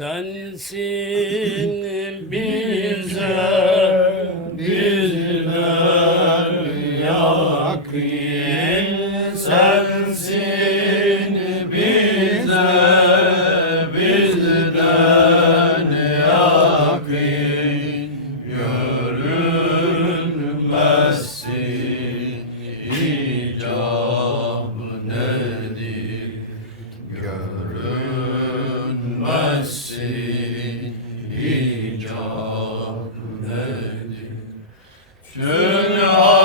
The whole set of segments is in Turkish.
Sensin bize bizler Görünmezsin icab nedir Tüm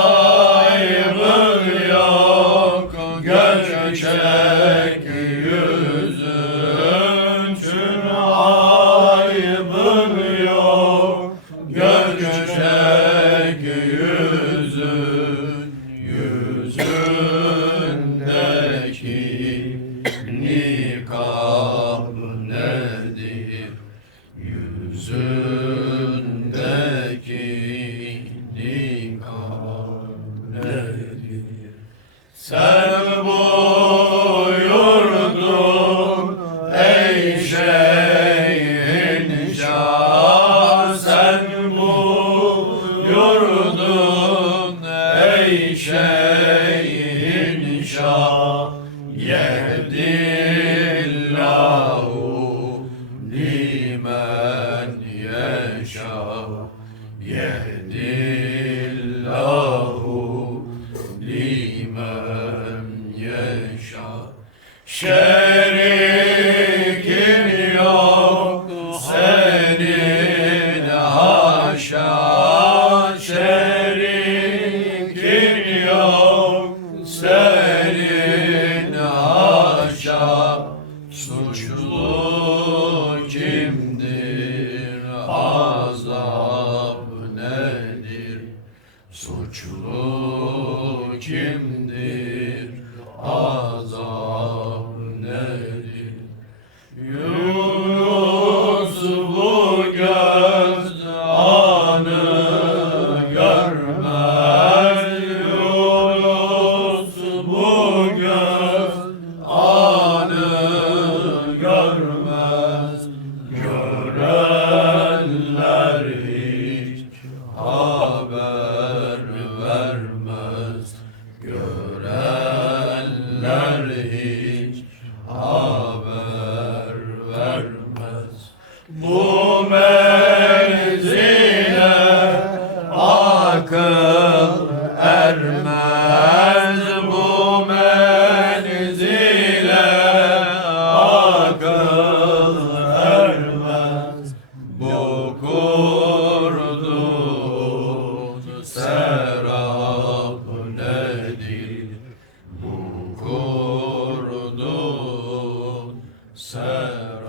Sen buyurdun ey şeyhin şah Sen buyurdun ey şeyhin şah Yehdillahu limen yeşâ Yehdillahu Şerikin yok senin haşa Şerikin yok senin haşa Suçlu kimdir azap nedir? Suçlu kimdir haber vermez. Görenler hiç haber serap nedir? Bu kurdun serap